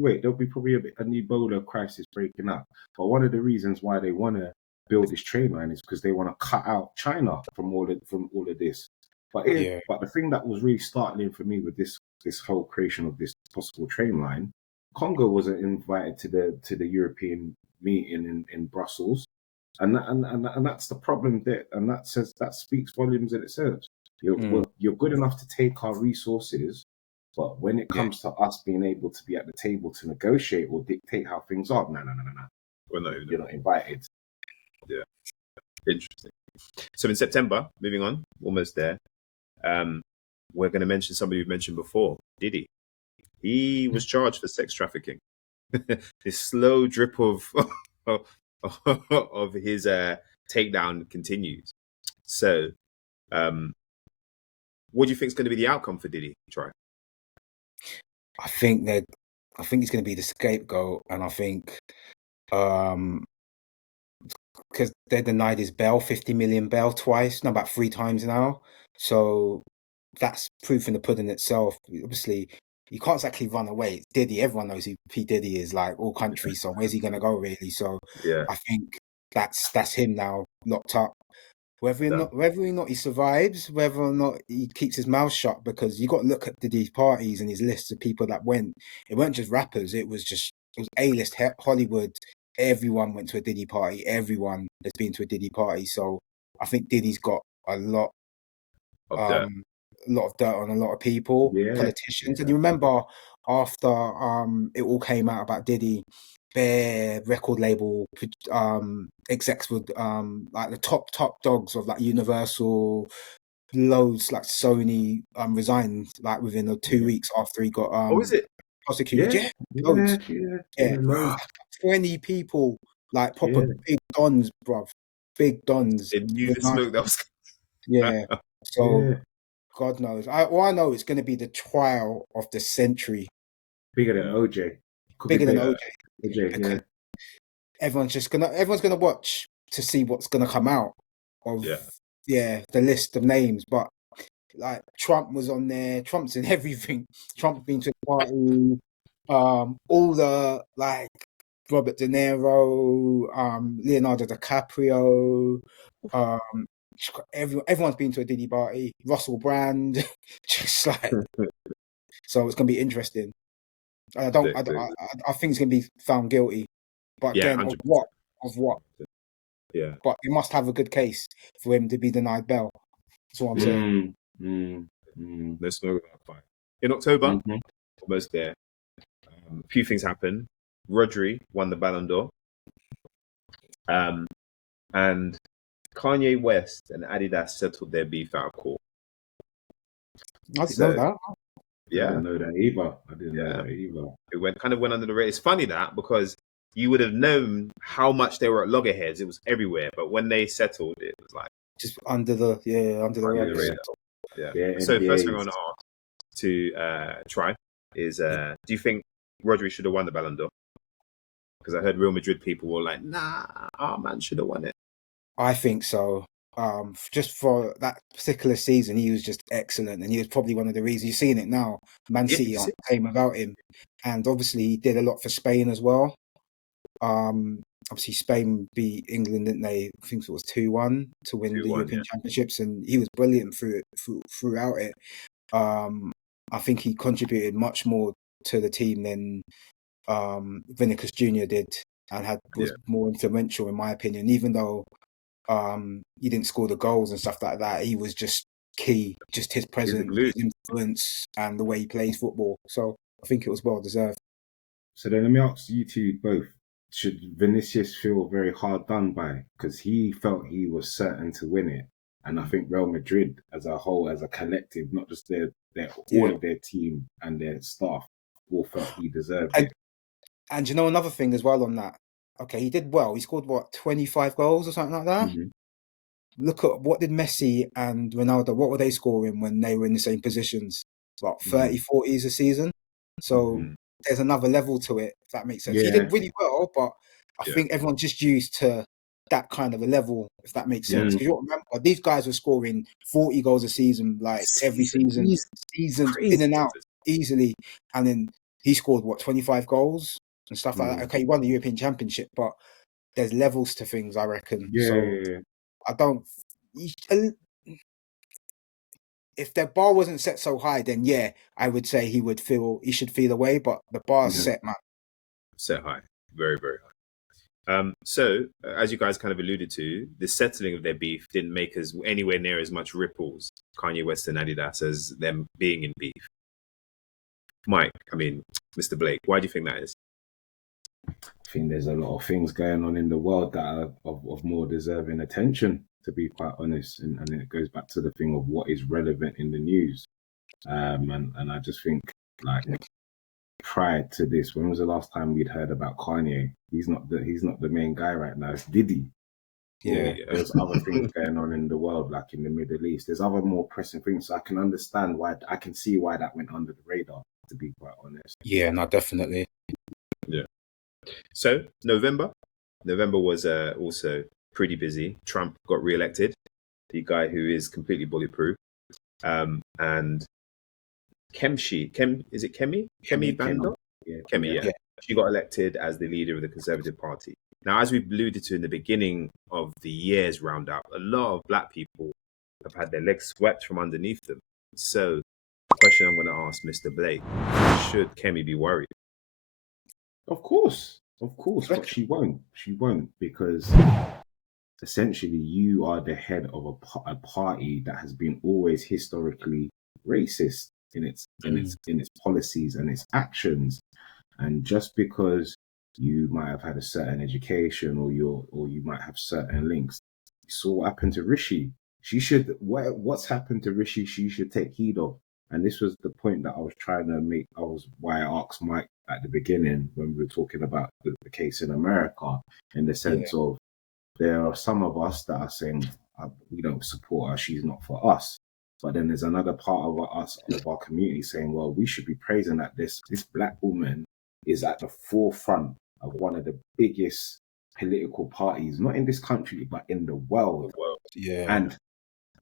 wait. There'll be probably an Ebola crisis breaking out. But one of the reasons why they want to build this train line is because they want to cut out China from all of this. But the thing that was really startling for me with this whole creation of this possible train line, Congo wasn't invited to the European meeting in Brussels. And that's the problem there, and that speaks volumes in itself. You're good enough to take our resources, but when it Yeah. comes to us being able to be at the table to negotiate or dictate how things are, no. We're not even You're not invited. Yeah. Interesting. So in September, moving on, almost there. We're going to mention somebody we've mentioned before, Diddy. He was charged for sex trafficking. This slow drip of of his takedown continues. So, what do you think is going to be the outcome for Diddy? Try. I think he's going to be the scapegoat, and I think because they denied his bail, 50 million bail twice, no, about 3 times now. So that's proof in the pudding itself. Obviously, you can't exactly run away. It's Diddy. Everyone knows who P Diddy is, like all countries. So where's he going to go, really? So Yeah. I think that's him now, locked up. Whether Done. or not he survives, whether or not he keeps his mouth shut, because you got to look at Diddy's parties and his lists of people that went. It weren't just rappers. It was A-list Hollywood. Everyone went to a Diddy party. Everyone has been to a Diddy party. So I think Diddy's got a lot Of that. a lot of dirt on a lot of people, Yeah. politicians. And you remember after it all came out about Diddy, bare record label execs would like the top dogs of like Universal, loads like Sony resigned like within 2 weeks after he got Oh, is it? prosecuted. Yeah, Loads. yeah, loads. 20 people, like proper Yeah. big dons, bruv. Big dons. They knew the resigned. smoke that was. Yeah. So Yeah. God knows. All I know it's going to be the trial of the century. Bigger than OJ. Could be Bigger than bigger. OJ. OJ, Because yeah. everyone's gonna watch to see what's gonna come out of the list of names. But like Trump was on there. Trump's in everything. Trump's been to the party. All the like Robert De Niro, Leonardo DiCaprio, everyone's been to a Diddy party. Russell Brand, just like so. It's gonna be interesting. I think he's gonna be found guilty. But Yeah, again, 100%. of what? Yeah. But he must have a good case for him to be denied bail. That's what I'm saying. No smoke without fire. In October, almost there. A few things happened. Rodri won the Ballon d'Or. And Kanye West and Adidas settled their beef out of court. I didn't know that. I didn't know that either. It kind of went under the radar. It's funny that because you would have known how much they were at loggerheads. It was everywhere. But when they settled, it was like just under the radar. Yeah. So first thing I want to ask to try is, do you think Rodri should have won the Ballon d'Or? Because I heard Real Madrid people were like, nah, our man should have won it. I think so. Just for that particular season, he was just excellent, and he was probably one of the reasons you're seeing it now. Man City aren't the same without him, and obviously he did a lot for Spain as well. Obviously Spain beat England, didn't they? I think it was 2-1 to win the European Championships, and he was brilliant throughout it. I think he contributed much more to the team than Vinicius Jr. did, and was more influential in my opinion. Even though he didn't score the goals and stuff like that, he was just key. Just his presence, his influence, and the way he plays football. So I think it was well deserved. So then let me ask you two both: should Vinicius feel very hard done by because he felt he was certain to win it, and I think Real Madrid as a whole, as a collective, not just all of their team and their staff, all felt he deserved it. And you know another thing as well on that. Okay, he did well. He scored 25 goals or something like that. Look at what did Messi and Ronaldo, what were they scoring when they were in the same positions? What, 30, 40s a season? So there's another level to it, if that makes sense. He did really well, but I think everyone's just used to that kind of a level, if that makes sense. Because you remember, these guys were scoring 40 goals a season, like every season in and out easily. And then he scored 25 goals and stuff like that. Okay, he won the European Championship, but there's levels to things, I reckon. I don't. If the bar wasn't set so high, then I would say he should feel away. But the bar's set, man. Set high, very, very high. So, as you guys kind of alluded to, the settling of their beef didn't make us anywhere near as much ripples, Kanye West and Adidas, as them being in beef. Mike, I mean, Mr. Blake, why do you think that is? I think there's a lot of things going on in the world that are of more deserving attention, to be quite honest. And it goes back to the thing of what is relevant in the news. And I just think, like, prior to this, when was the last time we'd heard about Kanye? He's not the main guy right now. It's Diddy. Yeah. There's other things going on in the world, like in the Middle East. There's other more pressing things. So I can understand why. I can see why that went under the radar, to be quite honest. Yeah, no, definitely. Yeah. So November was also pretty busy. Trump got re-elected, the guy who is completely bulletproof. And is it Kemi Banda? Yeah, Kemi, yeah. She got elected as the leader of the Conservative Party. Now, as we've alluded to in the beginning of the year's roundup, a lot of black people have had their legs swept from underneath them. So, the question I'm going to ask Mr. Blake: should Kemi be worried? Of course, but she won't. She won't, because essentially you are the head of a party that has been always historically racist in its policies and its actions. And just because you might have had a certain education or you might have certain links, you saw what happened to Rishi. What's happened to Rishi, she should take heed of. And this was the point that I was trying to make. Why I asked Mike at the beginning when we were talking about the case in America, in the sense of, there are some of us that are saying we don't support her, she's not for us. But then there's another part of our community saying, well, we should be praising that this black woman is at the forefront of one of the biggest political parties, not in this country, but in the world. Yeah. And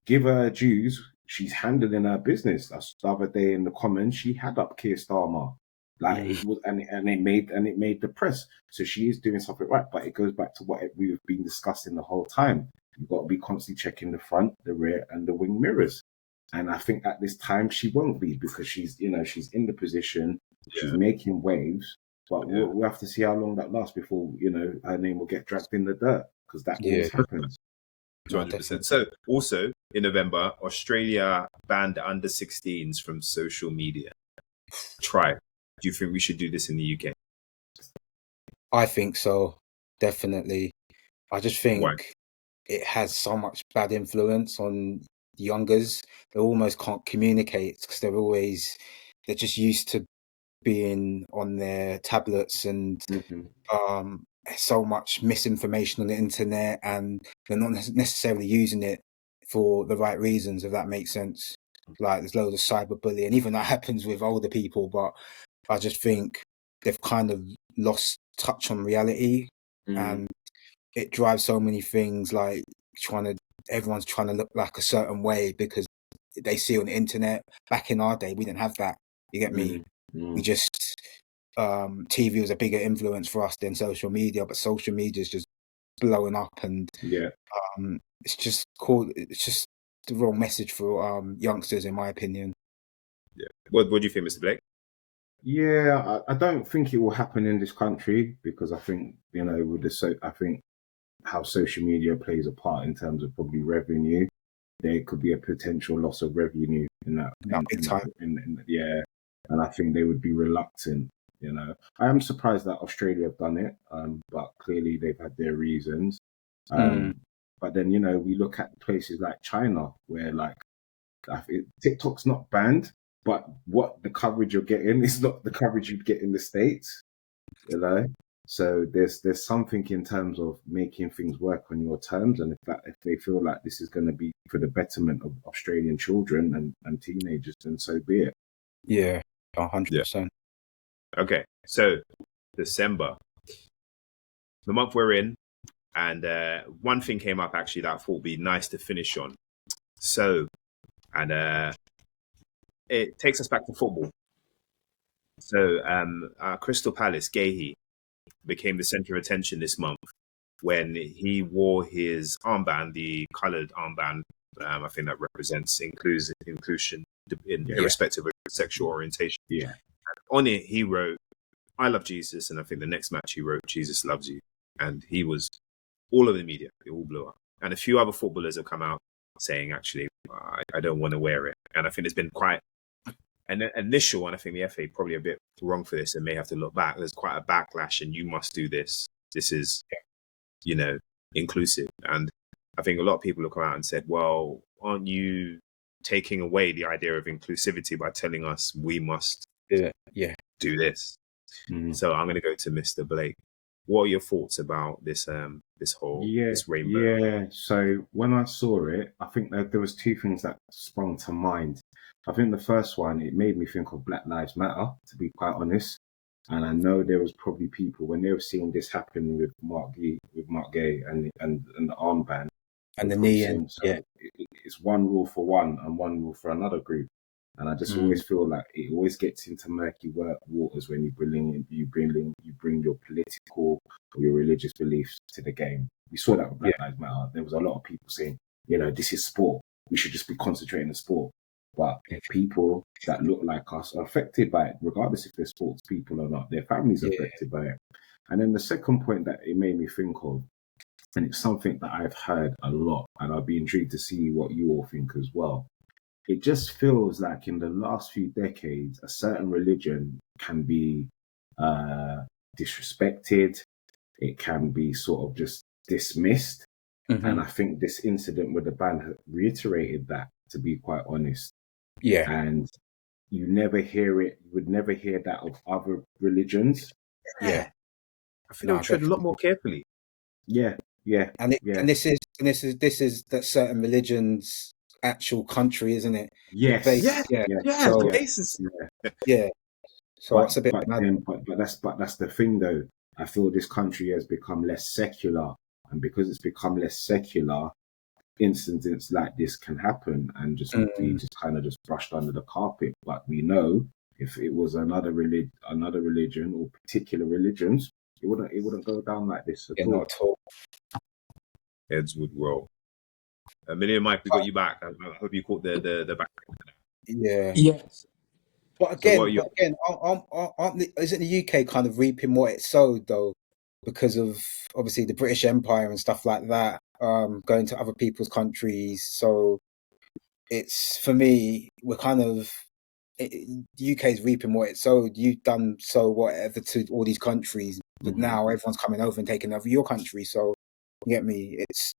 give her dues, she's handling her business. That's the other day in the Commons, she had up Keir Starmer. Like it was, and it made the press. So she is doing something right. But it goes back to what we've been discussing the whole time. You've got to be constantly checking the front, the rear, and the wing mirrors. And I think at this time she won't be, because she's in the position, she's making waves. But we'll have to see how long that lasts before her name will get dragged in the dirt, because that always happens. 200%. So also in November, Australia banned under-16s from social media. Try. Do you think we should do this in the UK? I think so, definitely. I just think Why? it has so much bad influence on youngers. They almost can't communicate because they're just used to being on their tablets, and so much misinformation on the internet, and they're not necessarily using it for the right reasons, if that makes sense. Like, there's loads of cyberbullying, even that happens with older people, but I just think they've kind of lost touch on reality, and it drives so many things, like everyone's trying to look like a certain way because they see on the internet. Back in our day, we didn't have that. You get me? We just TV was a bigger influence for us than social media, but social media is just blowing up, and it's just cool. It's just the wrong message for youngsters, in my opinion. Yeah. What do you think, Mr. Blake? Yeah, I don't think it will happen in this country, because I think I think how social media plays a part in terms of probably revenue. There could be a potential loss of revenue in that. Big time. And I think they would be reluctant. I am surprised that Australia have done it, but clearly they've had their reasons. But then we look at places like China, where TikTok's not banned, but what the coverage you're getting is not the coverage you'd get in the States. So there's something in terms of making things work on your terms, and if they feel like this is going to be for the betterment of Australian children and teenagers, then so be it. Yeah, 100%. Okay, so December, the month we're in, and one thing came up actually that I thought would be nice to finish on. So, and it takes us back to football. So, Crystal Palace, Gahey, became the center of attention this month when he wore his armband, the coloured armband. I think that represents inclusion irrespective of sexual orientation. Yeah. And on it, he wrote, "I love Jesus," and I think the next match he wrote, "Jesus loves you." and he was all of the media. It all blew up, and a few other footballers have come out saying, actually, I don't want to wear it. And I think there's been quite an initial, and I think the FA probably a bit wrong for this and may have to look back. There's quite a backlash, and you must do this. This is, you know, inclusive. And I think a lot of people have come out and said, well, aren't you taking away the idea of inclusivity by telling us we must do this? So I'm going to go to Mr. Blake. What are your thoughts about this this rainbow? Yeah. So when I saw it, I think that there was two things that sprung to mind. I think the first one, it made me think of Black Lives Matter, to be quite honest. And I know there was probably people when they were seeing this happen with Mark Gay and the armband and the knee, and it's one rule for one and one rule for another group. And I just always feel like it always gets into murky waters when you bring your political or your religious beliefs to the game. We saw that with Black Lives Matter. There was a lot of people saying, you know, this is sport. We should just be concentrating on sport. But people that look like us are affected by it, regardless if they're sports people or not. Their families are affected by it. And then the second point that it made me think of, and it's something that I've heard a lot, and I'll be intrigued to see what you all think as well. It just feels like in the last few decades, a certain religion can be disrespected. It can be sort of just dismissed. And I think this incident with the band reiterated that, to be quite honest. Yeah. And you never hear it. You would never hear that of other religions. Yeah. I think they'll tread a lot more carefully. Yeah. And this is that certain religions' actual country, isn't it? Yes. So, the basis. So it's a bit mad. But that's the thing, though. I feel this country has become less secular, and because it's become less secular, incidents like this can happen and just be just kind of just brushed under the carpet. But we know if it was another religion or particular religions, it wouldn't go down like this at all. Not at all. Heads would roll. Amelia, Mike, we got you back. I hope you caught the back. Yeah. Yes. But again, isn't the UK kind of reaping what it sowed, though, because of obviously the British Empire and stuff like that, going to other people's countries? So it's, for me, we're kind of, the UK is reaping what it sowed. You've done so whatever to all these countries, but now everyone's coming over and taking over your country. So you get me? It's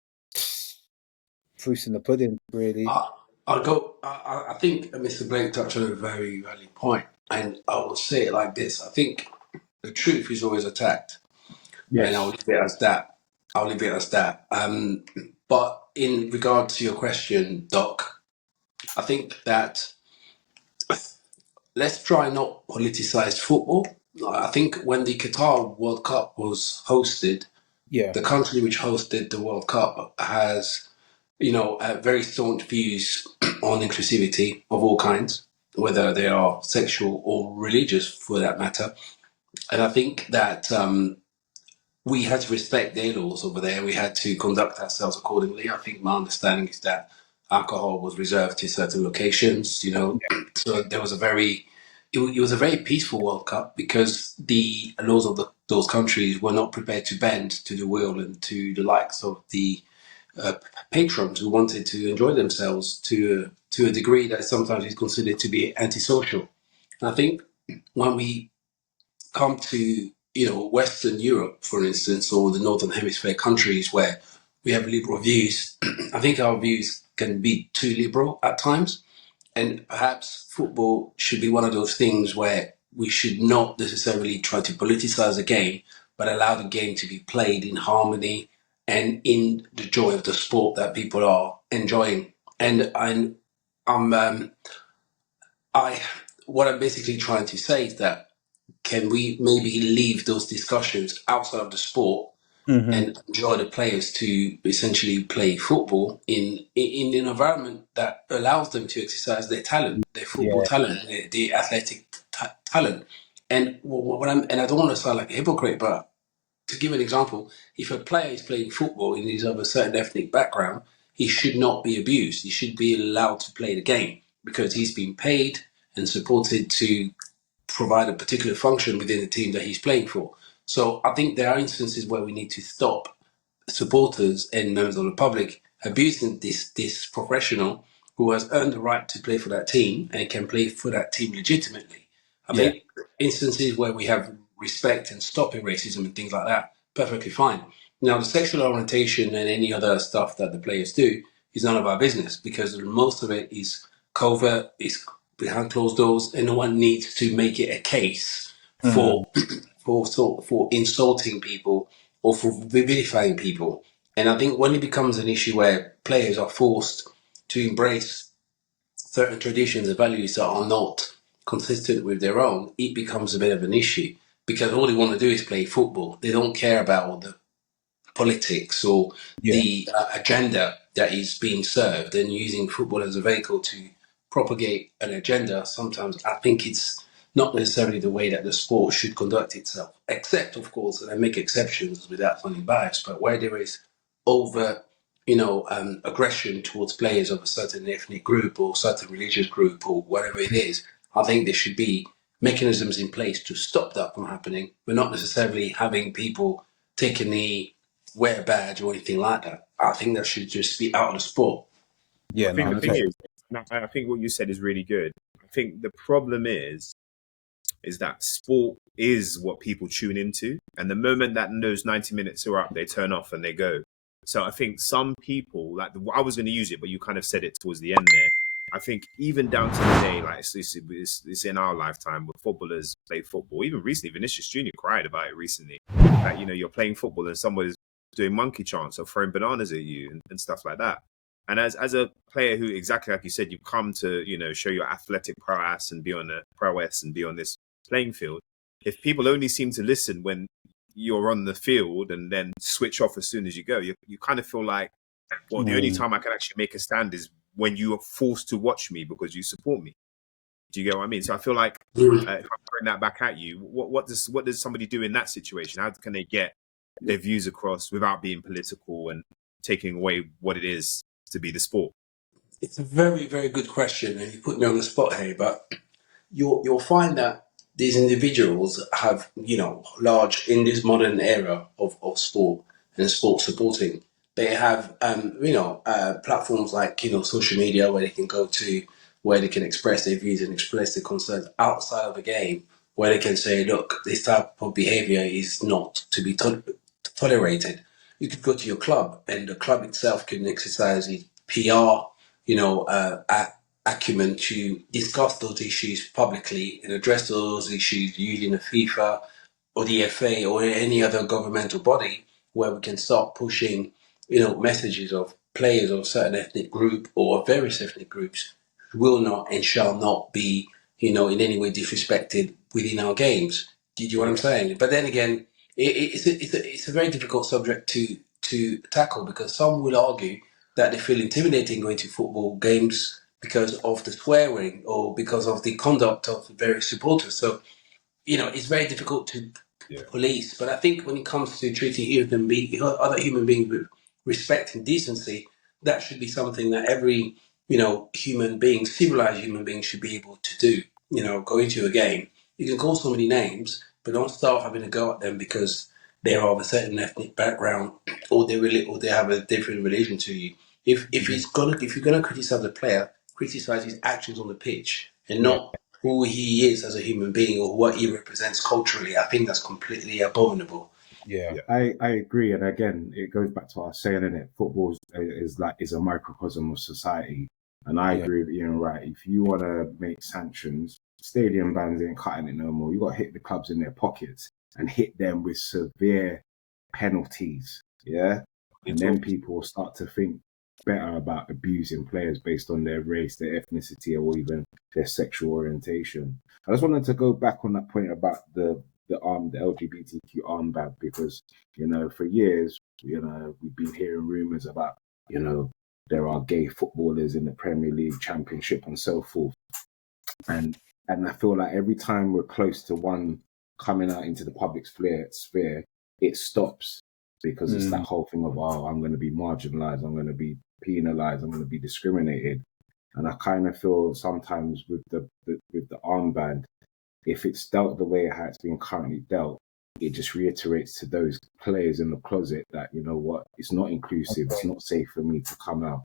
proofs in the pudding, really. I think Mr. Blake touched on a very valid point, and I will say it like this: I think the truth is always attacked, and I'll leave it as that. But in regard to your question, Doc, I think that let's try not politicize football. I think when the Qatar World Cup was hosted, the country which hosted the World Cup has, very staunch views on inclusivity of all kinds, whether they are sexual or religious for that matter. And I think that we had to respect their laws over there. We had to conduct ourselves accordingly. I think my understanding is that alcohol was reserved to certain locations, So there was it was a very peaceful World Cup because the laws of those countries were not prepared to bend to the will and to the likes of the patrons who wanted to enjoy themselves to a degree that sometimes is considered to be antisocial. And I think when we come to Western Europe, for instance, or the Northern Hemisphere countries where we have liberal views, I think our views can be too liberal at times. And perhaps football should be one of those things where we should not necessarily try to politicize the game, but allow the game to be played in harmony and in the joy of the sport that people are enjoying. And what I'm basically trying to say is that can we maybe leave those discussions outside of the sport and enjoy the players to essentially play football in an environment that allows them to exercise their talent, their football talent, their athletic talent. And I don't want to sound like a hypocrite, but to give an example, if a player is playing football and he's of a certain ethnic background, he should not be abused. He should be allowed to play the game because he's been paid and supported to provide a particular function within the team that he's playing for. So I think there are instances where we need to stop supporters and members of the public abusing this professional who has earned the right to play for that team and can play for that team legitimately. I Yeah. think instances where we have respect and stopping racism and things like that, perfectly fine. Now, the sexual orientation and any other stuff that the players do is none of our business because most of it is covert, is behind closed doors, and no one needs to make it a case for for insulting people or for vilifying people. And I think when it becomes an issue where players are forced to embrace certain traditions and values that are not consistent with their own, it becomes a bit of an issue because all they want to do is play football. They don't care about all the politics or Yeah. the agenda that is being served, and using football as a vehicle to propagate an agenda. Sometimes I think it's not necessarily the way that the sport should conduct itself, except of course, and I make exceptions without sounding biased, but where there is over aggression towards players of a certain ethnic group or certain religious group or whatever it is, I think there should be mechanisms in place to stop that from happening, but not necessarily having people taking the wear a badge or anything like that. I think that should just be out of the sport. Yeah. I think No, the thing is, I think what you said is really good. I think the problem is that sport is what people tune into, and the moment that those 90 minutes are up, they turn off and they go. So I think some people, like I was going to use it, but you kind of said it towards the end there. I think even down to the day, like it's in our lifetime, where footballers play football. Even recently, Vinicius Junior cried about it recently. That you're playing football and somebody's doing monkey chants or throwing bananas at you and stuff like that. And as a player who, exactly like you said, you've come to show your athletic prowess and be on this playing field. If people only seem to listen when you're on the field and then switch off as soon as you go, you kind of feel like, well, the only time I can actually make a stand is when you are forced to watch me because you support me. Do you get what I mean? So I feel like if I'm throwing that back at you, what does somebody do in that situation? How can they get their views across without being political and taking away what it is to be the sport? It's a very, very good question, and you put me on the spot here, but you'll find that these individuals have, large in this modern era of sport and sport supporting. They have, platforms like social media where they can go to, where they can express their views and express their concerns outside of the game, where they can say, look, this type of behaviour is not to be tolerated. You could go to your club, and the club itself can exercise its PR, acumen to discuss those issues publicly and address those issues using the FIFA or the FA or any other governmental body, where we can start pushing, messages of players of a certain ethnic group or various ethnic groups will not and shall not be, in any way disrespected within our games. Do you know what I'm saying? But then again, it's a very difficult subject to tackle because some will argue that they feel intimidating going to football games because of the swearing or because of the conduct of the various supporters. So, it's very difficult to police. But I think when it comes to treating other human beings with respect and decency, that should be something that every, human being, civilized human being should be able to do. Go into a game. You can call somebody names, but don't start having a go at them because they're of a certain ethnic background or they have a different religion to you. If you're gonna criticize a player, criticize his actions on the pitch and not who he is as a human being or what he represents culturally. I think that's completely abominable. Yeah. I agree, and again, it goes back to what I was saying, innit? Football is a microcosm of society, and I agree with Ian. Right, if you want to make sanctions, stadium bans ain't cutting it no more. You got to hit the clubs in their pockets and hit them with severe penalties. Yeah, and then people will start to think better about abusing players based on their race, their ethnicity, or even their sexual orientation. I just wanted to go back on that point about the LGBTQ armband because for years we've been hearing rumors about there are gay footballers in the Premier League, Championship, and so forth, and I feel like every time we're close to one coming out into the public sphere, it stops because it's that whole thing of I'm going to be marginalized, I'm going to be penalized, I'm going to be discriminated, and I kind of feel sometimes with the armband, if it's dealt the way how it's being currently dealt, it just reiterates to those players in the closet that, you know what, it's not inclusive, it's not safe for me to come out.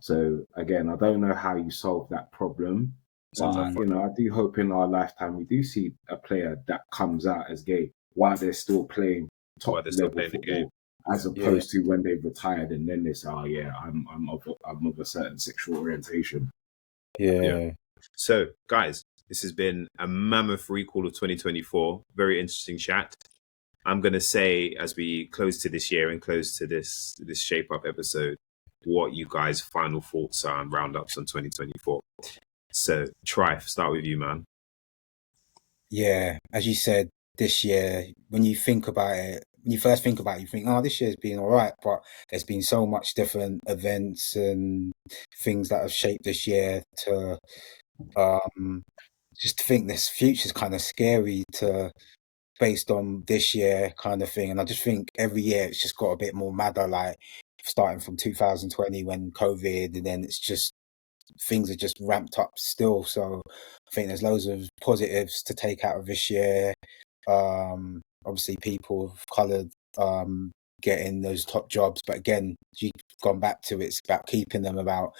So again, I don't know how you solve that problem, but you know, I do hope in our lifetime we do see a player that comes out as gay while they're still playing top level football, as opposed to when they've retired and then they say, "Oh yeah, I'm of a certain sexual orientation." Yeah. So, guys, this has been a mammoth recall of 2024. Very interesting chat. I'm gonna say, as we close to this year and close to this shape up episode, what you guys' final thoughts are on roundups on 2024. So, Trife, start with you, man. Yeah, as you said, this year, when you think about it, when you first think about it, you think, oh, this year's been all right, but there's been so much different events and things that have shaped this year to just think this future's kind of scary to based on this year kind of thing. And I just think every year it's just got a bit more madder, like starting from 2020 when COVID, and then it's just things are just ramped up still. So I think there's loads of positives to take out of this year. Obviously people of colour getting those top jobs, but again, you've gone back to it's about keeping them, about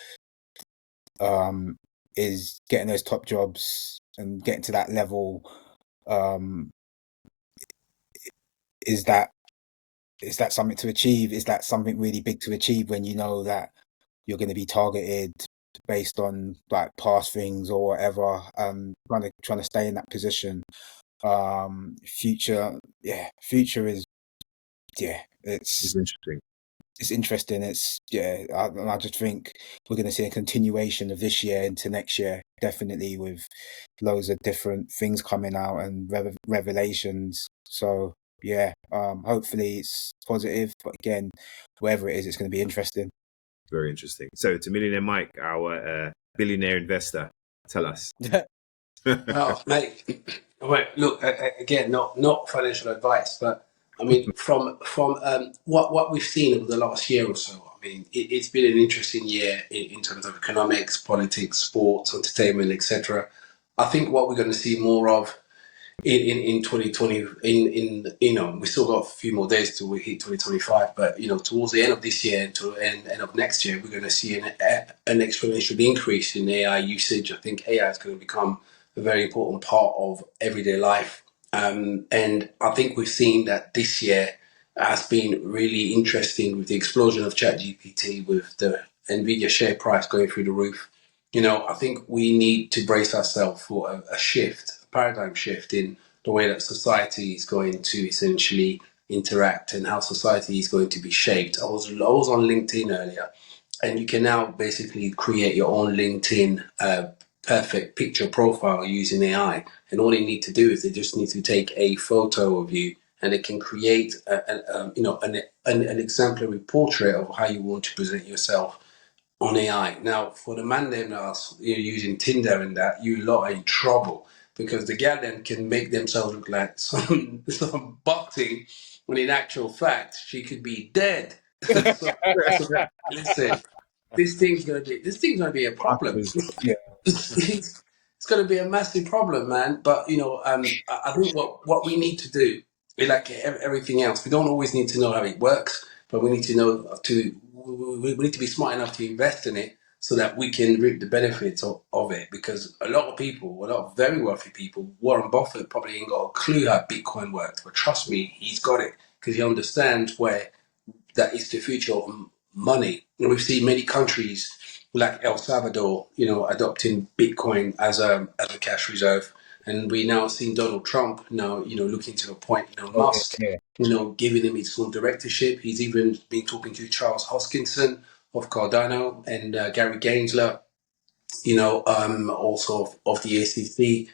is getting those top jobs and getting to that level. Is that something to achieve? Is that something really big to achieve when you know that you're going to be targeted based on like past things or whatever? Trying to stay in that position. Future is It's interesting. It's interesting. I just think we're going to see a continuation of this year into next year, definitely, with loads of different things coming out and revelations. So yeah, hopefully it's positive, but again, wherever it is, it's going to be interesting. Very interesting. So, to Millionaire Mike, our billionaire investor, tell us. Oh, mate. Well, look, again, not financial advice, but I mean, from what we've seen over the last year or so, I mean, it's been an interesting year in terms of economics, politics, sports, entertainment, etc. I think what we're going to see more of in 2020, we still got a few more days till we hit 2025, but towards the end of this year and to end of next year, we're going to see an exponential increase in AI usage. I think AI is going to become a very important part of everyday life, and I think we've seen that this year has been really interesting with the explosion of ChatGPT, with the Nvidia share price going through the roof. I think we need to brace ourselves for a shift, a paradigm shift in the way that society is going to essentially interact and how society is going to be shaped. I was on LinkedIn earlier, and you can now basically create your own LinkedIn perfect picture profile using AI. And all you need to do is they just need to take a photo of you, and it can create an exemplary portrait of how you want to present yourself on AI. Now, for the man them that are using Tinder and that, you lot are in trouble, because the gal them can make themselves look like some butting, when in actual fact she could be dead. so listen, this thing's gonna be a problem. Yeah. It's going to be a massive problem, man. But I think what we need to do, like everything else, we don't always need to know how it works, but we need to we need to be smart enough to invest in it so that we can reap the benefits of it. Because a lot of very wealthy people, Warren Buffett probably ain't got a clue how Bitcoin works, but trust me, he's got it, because he understands where that is the future of money. And we've seen many countries like El Salvador, adopting Bitcoin as a cash reserve. And we now seen Donald Trump now, looking to appoint Musk, giving him his full directorship. He's even been talking to Charles Hoskinson of Cardano and Gary Gensler, also of the ACC,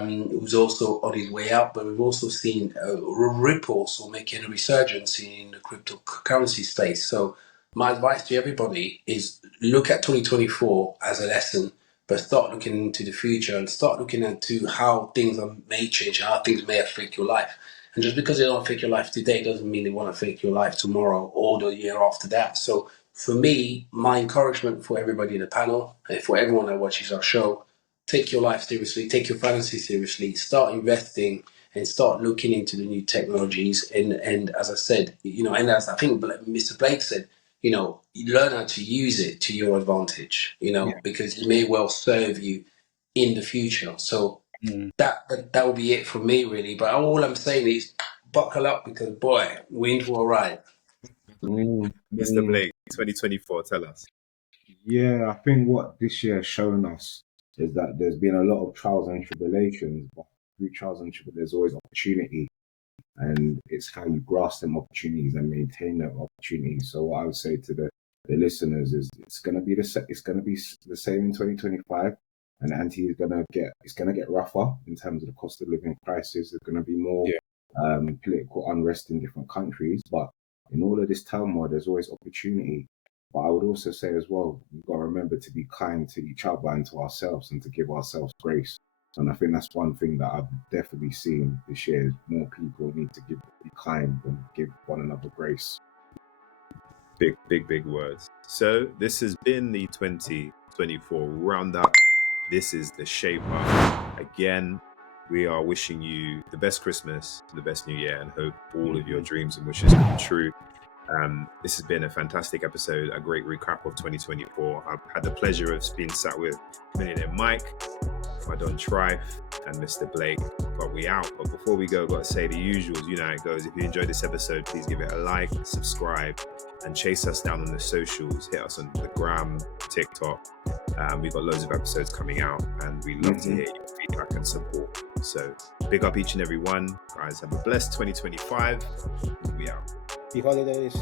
who's also on his way out. But we've also seen Ripple also making a resurgence in the cryptocurrency space. So my advice to everybody is look at 2024 as a lesson, but start looking into the future and start looking into how things may change, how things may affect your life. And just because they don't affect your life today doesn't mean they won't affect your life tomorrow or the year after that. So for me, my encouragement for everybody in the panel and for everyone that watches our show, take your life seriously, take your finances seriously, start investing, and start looking into the new technologies. And as I said, and as I think Mr. Blake said, you learn how to use it to your advantage, because it may well serve you in the future. So that will be it for me, really. But all I'm saying is buckle up, because boy, we're in for a ride. Mr. Blake, 2024, tell us. Yeah, I think what this year has shown us is that there's been a lot of trials and tribulations, but through trials and tribulations, there's always opportunity. And it's how you grasp them opportunities and maintain them opportunities. So what I would say to the listeners is it's gonna be the same in 2025, and it's gonna get rougher in terms of the cost of living crisis. There's gonna be more political unrest in different countries, but in all of this turmoil, there's always opportunity. But I would also say as well, we've got to remember to be kind to each other and to ourselves, and to give ourselves grace. And I think that's one thing that I've definitely seen this year. More people need to be kind and give one another grace. Big words. So this has been the 2024 Roundup. This is the Shape Up. Again, we are wishing you the best Christmas, the best New Year, and hope all of your dreams and wishes come true. This has been a fantastic episode, a great recap of 2024. I've had the pleasure of being sat with Millionaire Mike, my Don Trife, and Mr. Blake. But we out. But before we go, I've got to say the usuals. You know how it goes. If you enjoyed this episode, please give it a like, subscribe, and chase us down on the socials. Hit us on the gram, TikTok. We've got loads of episodes coming out, and we love to hear your feedback and support. So big up each and every one. Guys, have a blessed 2025. We out. Happy holidays.